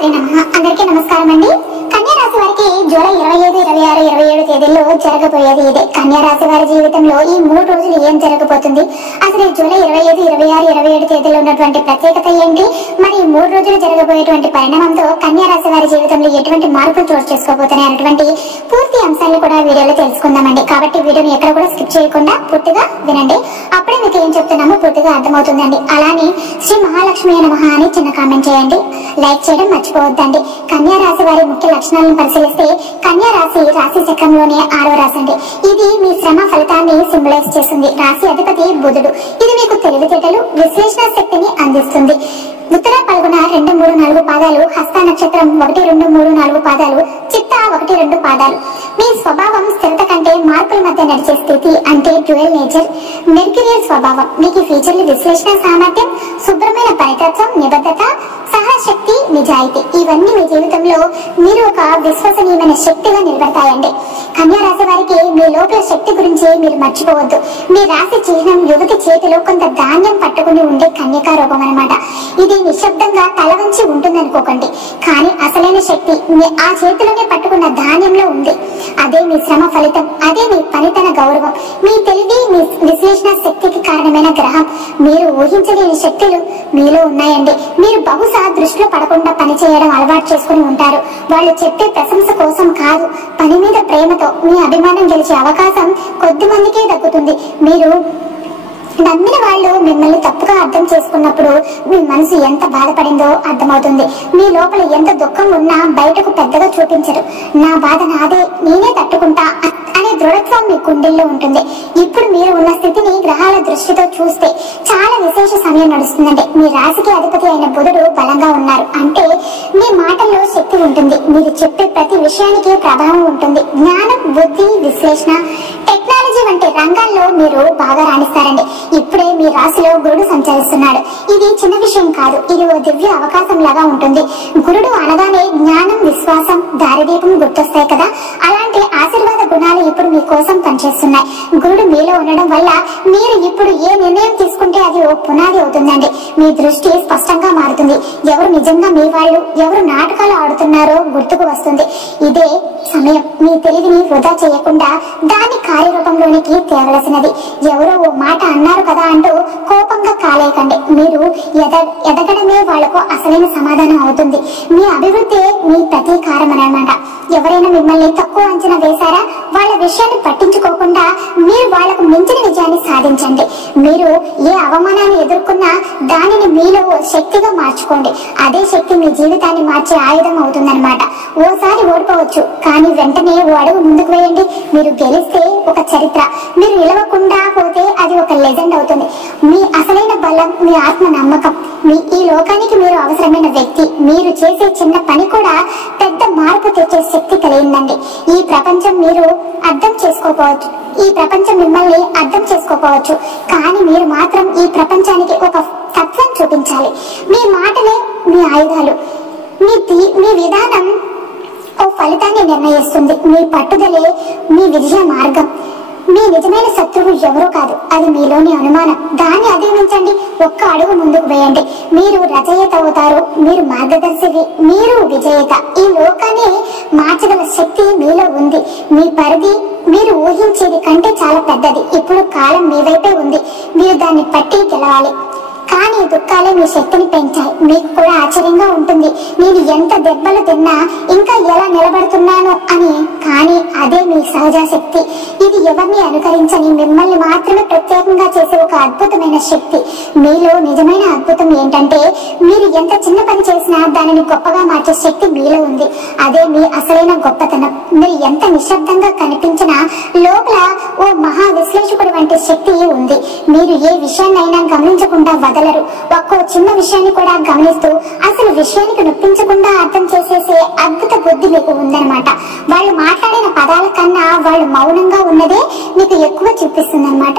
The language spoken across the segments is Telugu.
శ్రీమాత్రే నమః. అందరికీ నమస్కారం అండి. కన్యా రాశి వారికి జూలై 25, 26, 27 తేదీల్లో జరగబోయేది ఇదే. కన్యా రాశి వారి జీవితంలో ఈ 3 రోజులు ఏం జరగబోతుంది, అసలు జూలై 25, 26, 27 తేదీలో ఉన్నటువంటి ప్రత్యేకత ఏంటి, మరి ఈ 3 రోజులు జరగబోయేటువంటి పరిణామంతో కన్యా రాశి వారి జీవితంలో ఎటువంటి మార్పులు చోటు చేసుకోబోతున్నాయి అనేటువంటి పూర్తి అంశాలను కూడా వీడియోలో తెలుసుకుందామండి. కాబట్టి వీడియోని ఎక్కడ కూడా స్కిప్ చేయకుండా పూర్తిగా వినండి, అప్పుడే మీకు ఏం చెప్తున్నామో పూర్తిగా అర్థమవుతుందండి. అలానే శ్రీ మహాలక్ష్మి నమః అని చిన్న కామెంట్ చేయండి, లైక్ చేయడం మర్చిపోవద్దండి. కన్యా రాశి వారి ముఖ్య లక్షణాలను పరిశీలిస్తే కన్యా రాశి రాశి చక్రంలోనే 6వ రాశి అండి. ఇది మీ శ్రమ ఫలితాన్ని సింబలైజ్ చేస్తుంది. రాశి అధిపతి బుధుడు. ఇది మీకు తెలివితేటలు, విశ్లేషణ శక్తిని అందిస్తుంది. ఉత్తర పల్గొన 2, 3, 4 పాదాలు, హస్త నక్షత్రం 1, 2, 3, 4 పాదాలు, చిత్త 1, 2 పాదాలు. మీ స్వభావం స్థిరత కంటే మార్పుల మధ్య నడిచే స్థితి అంటే డ్యూయల్ నేచర్, మెర్క్యూరియల్ స్వభావం. మీకు ఫీచర్లు విశ్లేషణ సామర్థ్యం, శుభ్రమైన పరితత్వం, నిబద్ధత, సహశక్తి, నిజాయితీ. ఇవన్నీ మీ జీవితంలో మీరు ఒక విశ్వసనీయమైన శక్తిగా నిలబడతాయండి. కన్యా రాశి వారికి మీ లోపల శక్తి గురించి మీరు మర్చిపోవద్దు. మీ రాశి చిహ్నం యువతి చేతిలో కొంత ధాన్యం పట్టుకుని ఉండే కన్యకా రూపం అనమాట. ఇది నిశ్శబ్దంగా తల వంచి ఉంటుందనుకోకండి, కానీ అసలైన శక్తి మీ ఆ చేతిలోనే పట్టుకున్న ధాన్యంలో ఉంది. అదే మీ శ్రమ ఫలితం, అదే మీ పనితన గౌరవం, మీ తెలివి, మీ విశ్లేషణ శక్తికి కారణమైన గ్రహం. మీరు ఊహించలేని శక్తులు మీలో ఉన్నాయండి. మీరు బహుశా దృష్టిలో పడకుండా పని చేయడం అలవాటు చేసుకుని ఉంటారు. వాళ్ళు చెప్పే ప్రశంస కోసం కాదు, పని మీద ప్రేమతో మీ అభిమానం గెలిచే అవకాశం కొద్ది మందికే దక్కుతుంది. మీరు నమ్మిన వాళ్ళు మిమ్మల్ని తప్పుగా అర్థం చేసుకున్నప్పుడు మీ మనసు ఎంత బాధపడిందో అర్థమవుతుంది. మీ లోపల ఎంత దుఃఖం ఉన్నా బయటకు పెద్దగా చూపించరు. నా బాధ నాదే, నేనే తట్టుకుంటా అనే దృఢత్వం మీ గుండెల్లో ఉంటుంది. ఇప్పుడు మీరు ఉన్న స్థితిని గ్రహాల దృష్టితో చూస్తే చాలా విశేష సమయం నడుస్తుందండి. మీ రాశికి అధిపతి అయిన బుధుడు బలంగా ఉన్నారు అంటే మీ మాటల్లో శక్తి ఉంటుంది. మీరు చెప్పే ప్రతి విషయానికి ప్రభావం ఉంటుంది. జ్ఞానం, బుద్ధి, విశ్లేషణ, టెక్నాలజీ వంటి రంగాల్లో మీరు బాగా రాణిస్తారండి. ఇప్పుడే మీ రాశిలో గురుడు సంచరిస్తున్నాడు. ఇది చిన్న విషయం కాదు, ఇది ఓ దివ్య అవకాశం లాగా ఉంటుంది. గురుడు అనగానే జ్ఞానం, విశ్వాసం, దారిదీపం గుర్తొస్తాయి కదా. అలాంటి ఆశీర్వాద గుణాలు ఇప్పుడు మీ కోసం పనిచేస్తున్నాయి. గురుడు మీలో ఉండడం వల్ల మీరు ఇప్పుడు ఏ నిర్ణయం తీసుకుంటే అది ఓ పునాది అవుతుందండి. మీ దృష్టి స్పష్టంగా మారుతుంది. ఎవరు నిజంగా మీ వాళ్ళు, ఎవరు నాటకాలు ఆడుతున్నారో గుర్తుకు వస్తుంది. ఇదే సమయం మీ తెలివిని వృధా చేయకుండా దాని కార్యరూపంలోనికి తేవలసినది. ఎవరో ఓ మాట అన్నారు కదా అంటూ కోపంగా కాలేయకండి. మీరు ఎదగడమే వాళ్లకు అసలైన సమాధానం అవుతుంది. మీ అభివృద్ధి మీ ప్రతీకారం అన్నమాట. ఎవరైనా మిమ్మల్ని తక్కువ అంచనా వేశారా, వాళ్ళ విషయాన్ని పట్టించుకోకుండా మీరు వాళ్లకు మించిన విజయాన్ని సాధించండి. మీరు ఏ అవమానాన్ని ఎదుర్కొన్నా దానిని మీలో శక్తిగా మార్చుకోండి. అదే శక్తి మీ జీవితాన్ని మార్చే ఆయుధం అవుతుందన్నమాట. ఓసారి ఓడిపోవచ్చు, కానీ వెంటనే ఓ అడుగు ముందుకు వేయండి. మీరు గెలిస్తే ఒక చరిత్ర, మీరు నిలవకుండా పోతే అది ఒక లెజెండ్ అవుతుంది. మీ అసలైన బలం మీ ఆత్మ నమ్మకం. మీ ఈ లోకానికి మీరు అవసరమైన వ్యక్తి. మీరు చేసే చిన్న పని కూడా పెద్ద మార్పు తెచ్చే శక్తి కలిగిందండి. ఈ ప్రపంచం మీరు అర్థం చేసుకోకపోవచ్చు, ఈ ప్రపంచం మిమ్మల్ని అర్థం చేసుకోకపోవచ్చు, కానీ మీరు మాత్రం ఈ ప్రపంచానికి ఒక తత్వం చూపించాలి. మీ మాటలే మీ ఆయుధాలు. మీ విధానం ఓ ఫలితాన్ని నిర్ణయిస్తుంది. మీ పట్టుదలే మీ విజయ మార్గం. మీ నిజమైన శత్రువు ఎవరో కాదు, అది మీలోని అనుమానం. దాన్ని అధిగమించండి, ఒక్క అడుగు ముందుకు వేయండి. మీరు రచయిత అవుతారు, మీరు మార్గదర్శివి, మీరు విజేత. ఈ లోకాన్ని మార్చగల శక్తి మీలో ఉంది. మీ పరిధి మీరు ఊహించేది కంటే చాలా పెద్దది. ఇప్పుడు కాలం మీ వైపే ఉంది, మీరు దాన్ని పట్టి గెలవాలి. కానీ దుఃఖాలే మీ శక్తిని పెంచాయి. మీకు కూడా ఆశ్చర్యంగా ఉంటుంది, నేను ఎంత దెబ్బలు తిన్నా ఇంకా ఎలా నిలబడుతున్నాను అని. కానీ అదే మీ సహజ శక్తి. ఇది ఎవరిని అనుకరించని మిమ్మల్ని మాత్రమే ప్రత్యేకంగా చేసే ఒక అద్భుతమైన శక్తి. మీలో నిజమైన అద్భుతం ఏంటంటే మీరు ఎంత చిన్న పని చేసినా దానిని గొప్పగా మార్చే శక్తి మీలో ఉంది. అదే మీ అసలైన గొప్పతనం. మీరు ఎంత నిశ్శబ్దంగా కనిపించినా లోపల ఓ మహా విశ్లేషకుడు వంటి శక్తి ఉంది. మీరు ఏ విషయాన్నైనా గమనించకుండా వదలరు. ఒక్కో చిన్న విషయాన్ని కూడా గమనిస్తూ అసలు విషయానికి నొప్పించకుండా అర్థం చేసేసే అద్భుత బుద్ధి మీకు ఉందన్నమాట. వాళ్ళు మాట్లాడిన పదాల కన్నా వాళ్ళు మౌనంగా ఉన్నదే మీకు ఎక్కువ చూపిస్తుంది అనమాట.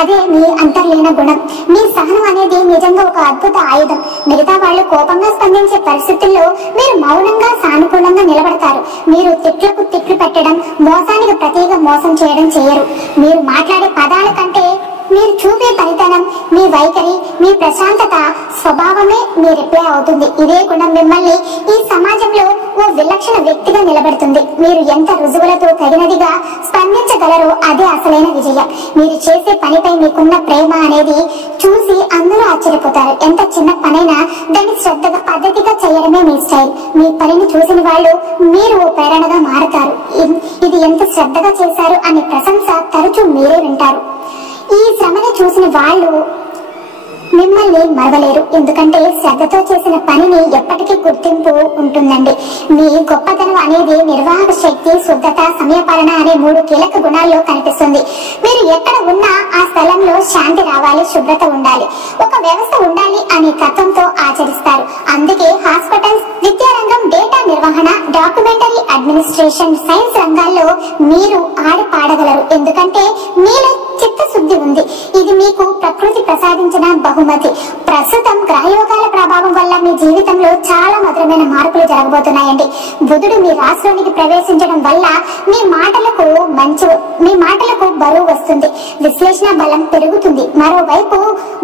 అదే మీ అంతర్లీన గుణం. మీ సహనం అనేది నిజంగా ఒక అద్భుత ఆయుధం. మిగతా వాళ్ళు కోపంగా స్పందించే పరిస్థితుల్లో మీరు మౌనంగా సానుకూలంగా నిలబడతారు. మీరు తిట్లకు తిట్లు పెట్టడం, మోసానికి ప్రతిగా మోసం చేయడం చేయరు. మీరు మాట్లాడే పదాల కంటే మీరు చూపే పనితనం, మీ వైఖరి, మీ ప్రశాంతత స్వభావమే మీ రిప్లై అవుతుంది. ఇదే గుణం మిమ్మల్ని ఈ సమాజంలో ఓ విలక్షణ వ్యక్తిగా నిలబెడుతుంది. మీరు ఎంత రుజువులతో తగినదిగా స్పందించగలరో అదే అసలైన విజయం. మీరు చేసే పనిపై మీకున్న ప్రేమ అనేది చూసి అందరూ ఆశ్చర్యపోతారు. ఎంత చిన్న పనైనా దాన్ని శ్రద్ధగా పద్ధతిగా చేయడమే మీ స్టైల్. మీ పనిని చూసిన వాళ్ళు మీరు ఓ ప్రేరణగా మారుతారు. ఇది ఎంత శ్రద్ధగా చేశారు అనే ప్రశంస తరచూ మీరే వింటారు. ఈ శ్రమని చూసిన వాళ్ళు మిమ్మల్ని మరవలేరు. ఎందుకంటే శ్రద్ధతో చేసిన పనిని ఎప్పటికీ గుర్తింపు ఉంటుందండి. మీ గొప్పతనం అనేది నిర్వాహక శక్తి, శుద్ధత, సమయపాలన అనే 3 కీలక గుణాల్లో కనిపిస్తుంది. మీరు ఎక్కడ ఉన్నా ఆ స్థలంలో శాంతి రావాలి, శుభ్రత ఉండాలి, ఒక వ్యవస్థ ఉండాలి అనే తత్వంతో ఆచరిస్తారు. అందుకే హాస్పిటల్స్, విద్యారంగం, డేటా నిర్వహణ, డాక్యుమెంటరీ అడ్మినిస్ట్రేషన్, సైన్స్ రంగాల్లో మీరు ఆడి పాడగలరు. ఎందుకంటే మీలో చిత్తశుద్ధి ఉంది. ఇది మీకు ప్రకృతి ప్రసాదించిన బహుమతి. ప్రస్తుతం గ్రహయోగాల ప్రభావం వల్ల మీ జీవితంలో చాలా మధురమైన మార్పులు జరగబోతున్నాయండి. బుధుడు మీ రాశిలోనికి ప్రవేశించడం వల్ల మీ మాటలకు బరువు వస్తుంది, విశ్లేషణ బలం పెరుగుతుంది. మరోవైపు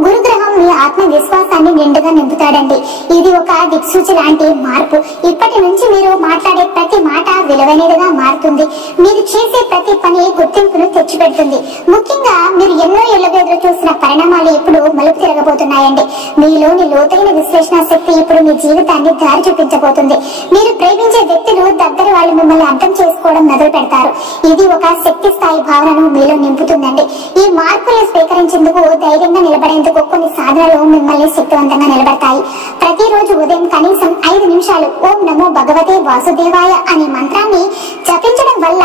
గురుగ్రహం మీ ఆత్మవిశ్వాసాన్ని నిండుగా నింపుతాడండి. ఇది ఒక దిక్సూచి లాంటి మార్పు. ఇప్పటి నుంచి మీరు మాట్లాడే ప్రతి మాట విలువైనదిగా మారుతుంది. మీరు చేసే ప్రతి పని గుర్తింపును తెచ్చిపెడుతుంది. ముఖ్యంగా మీరు ఎన్నో ఏళ్లుగా ఎదురు చూసిన పరిణామాలు ఇప్పుడు మలుపు తిరగబోతున్నాయండి. మీలోని లోతైన విశ్లేషణ శక్తి ఇప్పుడు మీ జీవితాన్ని దారి చూపించబోతుంది. మీరు ప్రేమించే వ్యక్తులు, దగ్గర వాళ్ళు మిమ్మల్ని అర్థం చేసుకోవడం మొదలు పెడతారు. ఇది ఒక శక్తి స్థాయి భావనను మీలో నింపుతుందండి. ఈ మార్పులను స్వీకరించేందుకు, ధైర్యంగా నిలబడేందుకు కొన్ని సాధనలు మిమ్మల్ని శక్తివంతంగా నిలబడతాయి. ప్రతిరోజు ఉదయం కనీసం 5 నిమిషాలు ఓం నమో భగవతే వాసుదేవాయ అనే మంత్రాన్ని జపించడం వల్ల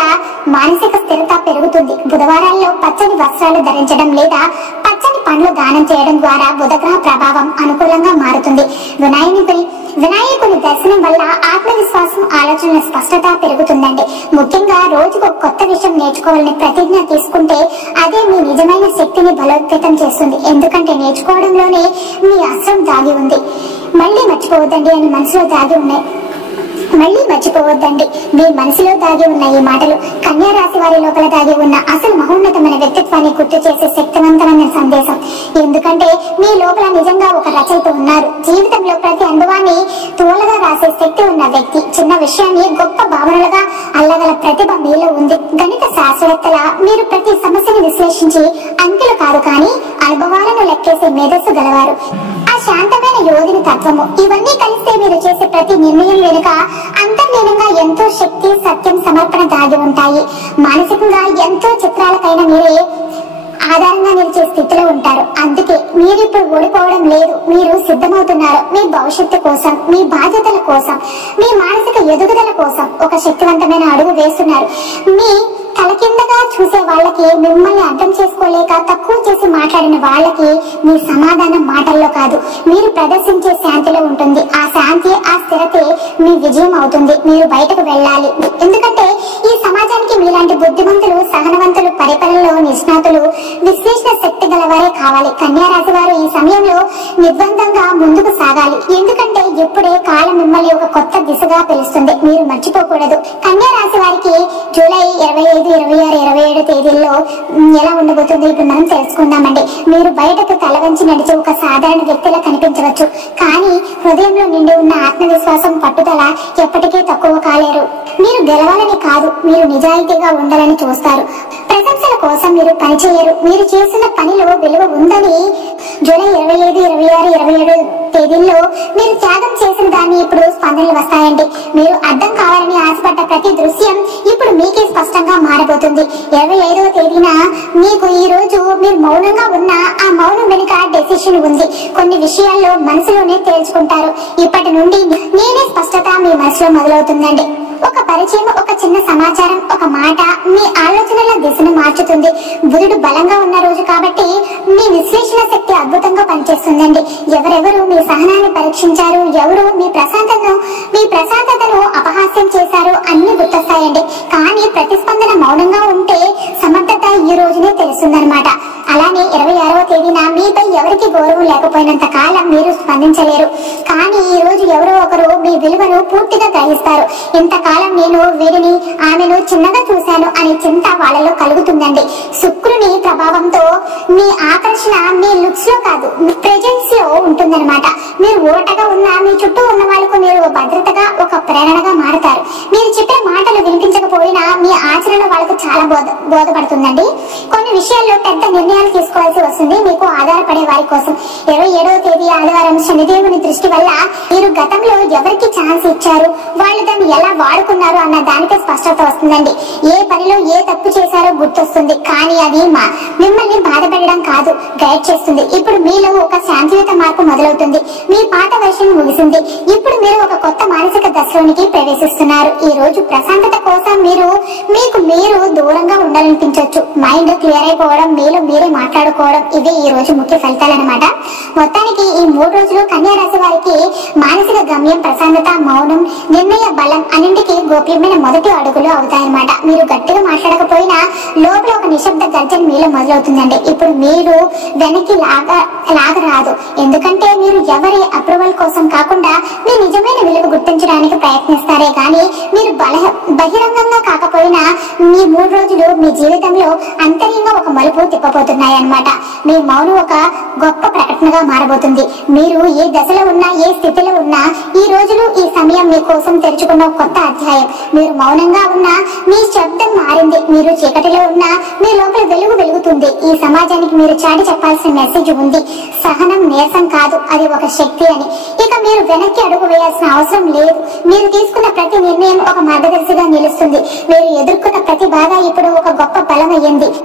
మానసిక స్థిరత పెరుగుతుంది. బుధవారాల్లో పచ్చని వస్త్రాలు ధరించడం లేదా పచ్చని పండ్లు దానం చేయడం ద్వారా బుధగ్రహ ప్రభావం అనుకూలంగా మారుతుంది. వినాయకుని దర్శనం వల్ల ఆత్మవిశ్వాసం, ఆలోచనల స్పష్టత పెరుగుతుందండి. ముఖ్యంగా రోజుకు ఒక కొత్త విషయం నేర్చుకోవాలని ప్రతిజ్ఞ తీసుకుంటే అదే మీ నిజమైన శక్తిని బలోపేతం చేస్తుంది. ఎందుకంటే నేర్చుకోవడంలోనే మీ అస్త్రం దాగి ఉంది. మళ్ళీ మర్చిపోవద్దండి అని మనసులో దాగి ఉన్నాయి. మీ మనసులో దాగి ఉన్న ఈ మాటలు కన్యా రాశి వారి లోపల దాగి ఉన్న అసలు మహోన్నతమైన వ్యక్తిత్వాన్ని గుర్తు చేసే శక్తివంతమైన సందేశం. ఎందుకంటే మీ లోపల నిజంగా ఒక రచయిత ఉన్నారు. జీవితంలో ప్రతి అనుభవాన్ని తోలగా రాసే శక్తి ఉన్న వ్యక్తి. చిన్న విషయాన్ని గొప్ప భావనలుగా అల్లగల ప్రతిభ మీలో ఉంది. గణిత శాస్త్రవేత్తల మీరు ప్రతి సమస్యని విశ్లేషించి అంకెలు కాదు కానీ అనుభవాలను లెక్కేసే మేధస్సు గలవారు. ఆ శాంతమైన యోధిని తత్వము, ఇవన్నీ కలిస్తే మీరు చేసే ప్రతి నిర్ణయం వెనుక అంతర్లీనంగా ఎంతో శక్తి, సత్యం, సమర్పణ దాగి ఉంటాయి. మానసికంగా ఎంతో చిత్రాలకైనా మీరే ఆధారంగా నిలిచే స్థితిలో ఉంటారు. అందుకే మీరు ఇప్పుడు ఓడిపోవడం లేదు, మీరు సిద్ధమవుతున్నారు. మీ భవిష్యత్తు కోసం, మీ బాధ్యతల కోసం, మీ మానసిక ఎదుగుదల కోసం ఒక శక్తివంతమైన అడుగు వేస్తున్నారు. మీ తల కిందగా చూసే వాళ్ళకి, మిమ్మల్ని అర్థం చేసుకోలేక తక్కువ చేసి మాట్లాడిన వాళ్ళకి మీ సమాధానం మాటల్లో కాదు, మీరు ప్రదర్శించే శాంతిలో ఉంటుంది. ఆ శాంతి, ఆ స్థిరతే మీ విజయం అవుతుంది. మీరు బయటకు వెళ్ళాలి. ఎందుకంటే ఈ సమాజానికి మీలాంటి బుద్ధిమంతులు, సహనవంతులు, పరిపాలనలో నిష్ణాతులు, విశ్లేషణ శక్తి గలవారే కావాలి. కన్యా రాశి వారు ఈ సమయంలో నిర్బంధంగా ముందుకు సాగాలి. ఎందుకంటే ఇప్పుడే కాలం మిమ్మల్ని ఒక కొత్త దిశగా పిలుస్తుంది. మీరు మర్చిపోకూడదు. కన్యా రాశి వారికి జూలై 25, 26, 27 తేదీల్లో ఎలా ఉండబోతుందో ఇప్పుడు మనం తెలుసుకుందామండి. మీరు బయటకు తల వంచి నడిచే ఒక సాధారణ వ్యక్తిలా కనిపించవచ్చు, కానీ హృదయంలో నిండి ఉన్న ఆత్మవిశ్వాసం, పట్టుదల ఎప్పటికీ తక్కువ కాలేరు. మీరు గెలవాలని కాదు, మీరు నిజాయితీగా ఉండాలని చూస్తారు. ప్రశంసల కోసం మీరు పనిచేయరు. మీరు చేసిన పనిలో విలువ ఉందని జూలై 25, 26, 27 తేదీల్లో మీరు త్యాగం చేసిన దాన్ని ఇప్పుడు స్పందనలు వస్తాయండి. మీరు అర్థం కావాలని ఆశపడ్డ ప్రతి దృశ్యం ఇప్పుడు మీకే స్పష్టంగా మారబోతుంది. 25వ తేదీన మీకు ఈ రోజు మీరు మౌనంగా ఉన్న ఆ మౌనం వెనుక డెసిషన్ ఉంది. కొన్ని విషయాల్లో మనసులోనే తేల్చుకుంటారు. ఇప్పటి నుండి నేనే స్పష్టత మీ మనసులో మొదలవుతుందండి. ఒక పరిచయం, ఒక చిన్న సమాచారం, ఒక మాట మీ ఆలోచనల దిశను మార్చుతుంది. బుధుడు బలంగా ఉన్న రోజు కాబట్టి మీ విశ్లేషణ శక్తి అద్భుతంగా పనిచేస్తుందండి. ఎవరెవరు మీ సహనాన్ని పరీక్షించారు, ఎవరు మీ ప్రశాంతతను అపహాస్యం చేశారు అన్ని గుర్తొస్తాయండి. కానీ ప్రతిస్పందన మౌనంగా ఉంటే సమర్థత ఈ రోజునే తెలుస్తుందన్నమాట. అలానే 26వ తేదీన మీపై ఎవరికి గౌరవం లేకపోయినంత కాలం మీరు స్పందించలేరు. కానీ ఈ రోజు ఎవరో ఒకరు మీ విలువను పూర్తిగా గ్రహిస్తారు. ఇంతకాలం నేను వీడిని ఆమెను చిన్నగా చూశాను అనే చింత వాళ్ళలో కలుగుతుందండి. శుక్రుని ప్రభావంతో మీ ఆకర్షణ మీ లుక్స్ లో కాదు, మీ ప్రెజెన్స్ లో ఉంటుందన్నమాట. మీరు ఓటగా ఉన్న మీ చుట్టూ ఉన్న వాళ్ళకు మీరు భద్రతగా ఒక ప్రేరణగా మారుతారు. మీరు చెప్పే మాటలు వినిపించకపోయినా మీ ఆచరణ వాళ్ళకు చాలా బోధపడుతుందండి. కొన్ని విషయాల్లో పెద్ద నిర్ణయాలు తీసుకోవాల్సి వస్తుంది మీకు ఆధారపడే వారి కోసం. 27వ తేదీ ఆదివారం శనిదేవుని దృష్టి వల్ల మీరు గతంలో ఎవరికి ఛాన్స్ ఇచ్చారు, వాళ్ళు దాన్ని ఎలా వాడుకున్నారు అన్న దానిపై స్పష్టత వస్తుందండి. ఏ పనిలో ఏ తప్పు చేశారో గుర్తొస్తుంది. కానీ అది మిమ్మల్ని బాధపెట్టడం కాదు, గైడ్ చేస్తుంది. ఇప్పుడు మీలో ఒక శాంతియుత మార్పు మొదలవుతుంది. మీ పాత వర్షన్ ముగిసింది. ఇప్పుడు మీరు ఒక కొత్త మానసిక దశలోనికి ప్రవేశిస్తున్నారు. ఈ రోజు ప్రశాంతత కోసం మీకు మీరు దూరంగా ఉండాలనిపించవచ్చు. మైండ్ క్లియర్ అయిపోవడం, మీలో మీరే మాట్లాడుకోవడం, ఇవే ఈ రోజు ముఖ్య ఫలితాలు అనమాట. మొత్తానికి ఈ 3 రోజులు కన్యా రాశి వారికి మానసిక గమ్యం, ప్రశాంతత, మౌనం, నిర్ణయ బలం అన్నింటికి గోప్యమైన మొదటి అడుగులు అవుతాయన్నమాట. మీరు గట్టిగా మాట్లాడకపోయినా లోపల ఒక నిశ్శబ్ద గర్జన మీలో మొదలవుతుందండి. ఇప్పుడు మీరు వెనక్కి లాగరాదు. ఎందుకంటే మీరు ఎవరి అప్రూవల్ కోసం కాకుండా మీ నిజమైన విలువ గుర్తించడానికి ప్రయత్నిస్తారే కానీ మీరు బహిరంగంగా కాకపోయినా మీ 3 రోజులు మీ జీవితంలో అంతర్యంగా ఒక మలుపు తిప్పబోతున్నాయి అన్నమాట. మీ మౌనం ఒక గొప్ప ప్రకటనగా మారబోతుంది. మీరు ఏ దశలో ఉన్నా, ఏ స్థితిలో ఉన్నా, ఈ రోజులు, ఈ సమయం మీ కోసం తెరుచుకున్న కొత్త అధ్యాయం. మీరు మౌనంగా ఉన్నా మీ శబ్దం మారింది. మీరు చీకటిలో ఉన్నా మీ లోపల వెలుగుతుంది. ఈ సమాజానికి మీరు చాటి చెప్పాల్సిన మెసేజ్ ఉంది. సహనం నీరసం కాదు, అది ఒక శక్తి అని. ఇక మీరు వెనక్కి అడుగు వేయాల్సిన అవసరం లేదు. మీరు తీసుకున్న ప్రతి నిర్ణయం ఒక మార్గదర్శిగా నిలుస్తుంది. మీరు ఎదుర్కొన్న ప్రతి బాధ ఇప్పుడు ఒక గొప్ప బలం అయ్యింది.